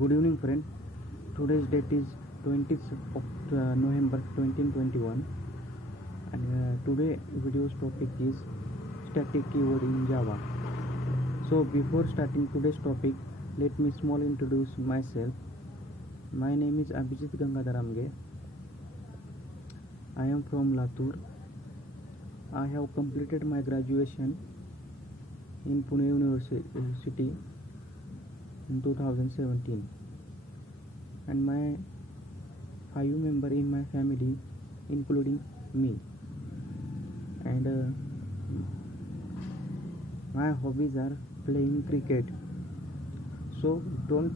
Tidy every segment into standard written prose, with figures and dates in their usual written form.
Good evening, friend. Today's date is 20th of November 2021, and today video's topic is static keyword in Java. So before starting today's topic, let me small introduce myself. My name is Abhijit Gangadharamge. I am from Latur. I have completed my graduation in Pune University in 2017, and my 5 members in my family, including me, and my hobbies are playing cricket. So don't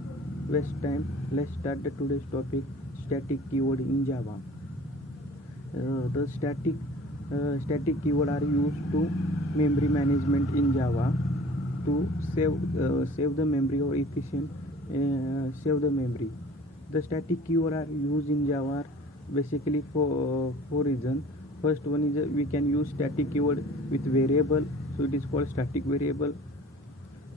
waste time. Let's start today's topic: static keyword in Java. The static keyword are used to memory management in Java to save the memory or efficient save the memory. The static keyword are used in Java basically for four reasons. First one is we can use static keyword with variable, so it is called static variable.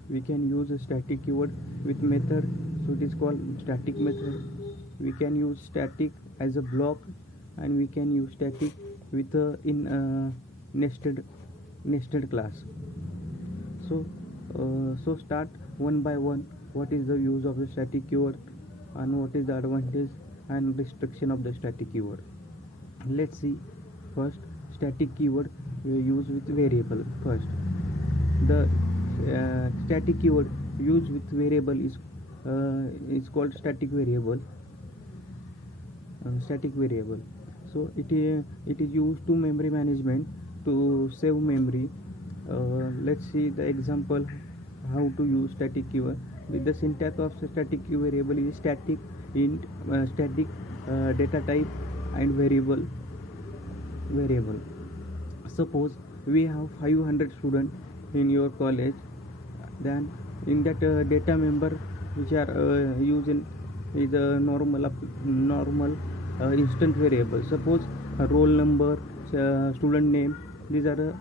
We can use a static keyword with method, so it is called static method. We can use static as a block, and we can use static with in nested class. So start one by one. What is the use of the static keyword, and what is the advantage and restriction of the static keyword? Let's see. First, static keyword used with variable. First, the static keyword used with variable is called static variable. Static variable. So it is used to memory management to save memory. Let's see the example how to use static keyword. The syntax of static variable is static int, static data type, and variable. Suppose we have 500 students in your college, then in that data member which are using is a normal instant variable. Suppose roll number, student name, these are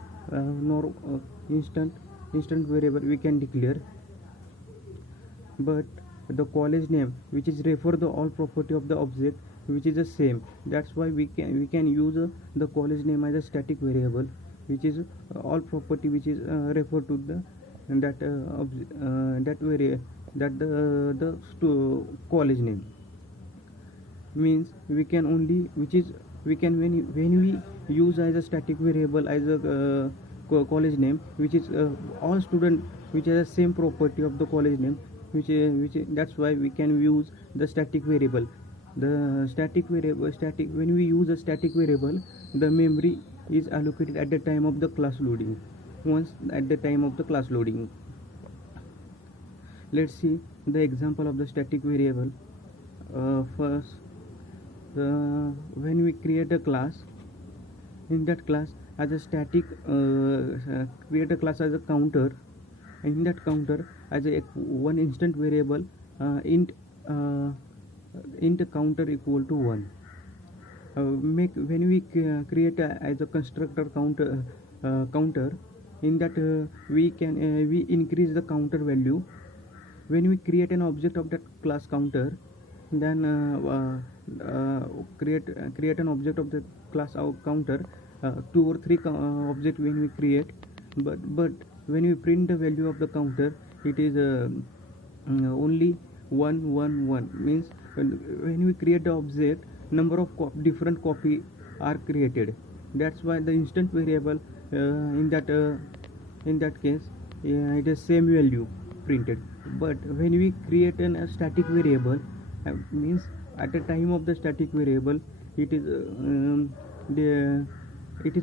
instant variable we can declare. But the college name, which is refer the all property of the object, which is the same. That's why we can use the college name as a static variable, which is all property which is refer to the that college name. Means we can only when we use as a static variable as a college name, which is all student which has the same property of the college name, which that's why we can use the static variable. The static when we use a static variable, the memory is allocated at the time of the class loading. Once at the time of the class loading, let's see the example of the static variable. First, when we create a class, in that class as a static create a class as a counter, and in that counter as a one instant variable int counter equal to 1. When we create as a constructor counter, in that we increase the counter value. When we create an object of that class counter, then create an object of the class counter, 2 or 3 object when we create, but when we print the value of the counter, it is only 1 means when we create the object, number of different copy are created. That's why the instant variable in that case it is same value printed. But when we create a static variable, means at the time of the static variable, it is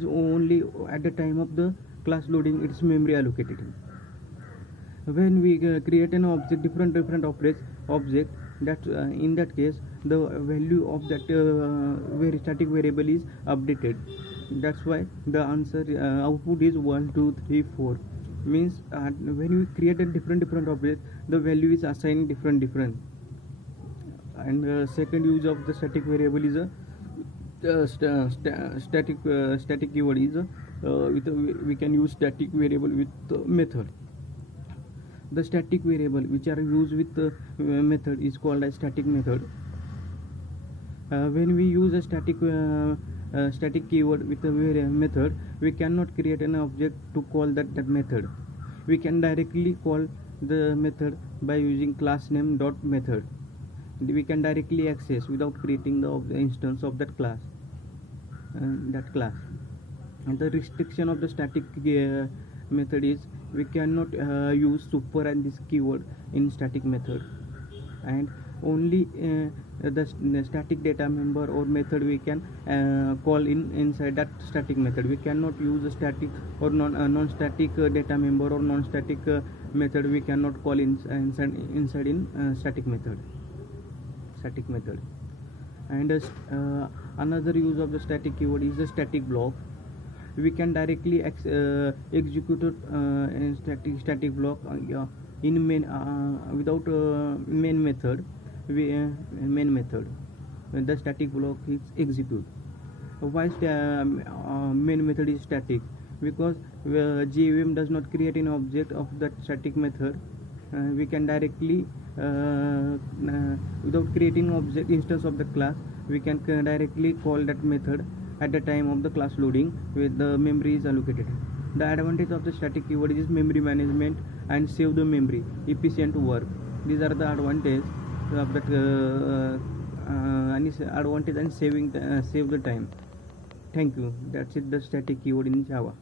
only at the time of the class loading its memory allocated. When we create an object, different object, that in that case the value of that very static variable is updated. That's why the answer output is 1 2 3 4. Means when we create a different object, the value is assigned different. And second use of the static variable is a static keyword is we can use static variable with method. The static variable which are used with the method is called as static method. When we use a static keyword with a method, we cannot create an object to call that method. We can directly call the method by using class name dot method. We can directly access without creating the instance of that class. And the restriction of the static method is we cannot use super and this keyword in static method, and only the static data member or method we can call inside that static method. We cannot use a static or non-static data member or non-static method we cannot call inside in static method. And another use of the static keyword is the static block. We can directly execute a static block in main without main method. Main method when the static block is executed. Why main method is static? Because GVM does not create an object of that static method. We can directly without creating object instance of the class, we can directly call that method at the time of the class loading with the memory is allocated. The advantage of the static keyword is memory management and save the memory, efficient work. These are the advantage of that advantage and save the time. Thank you. That's it, the static keyword in Java.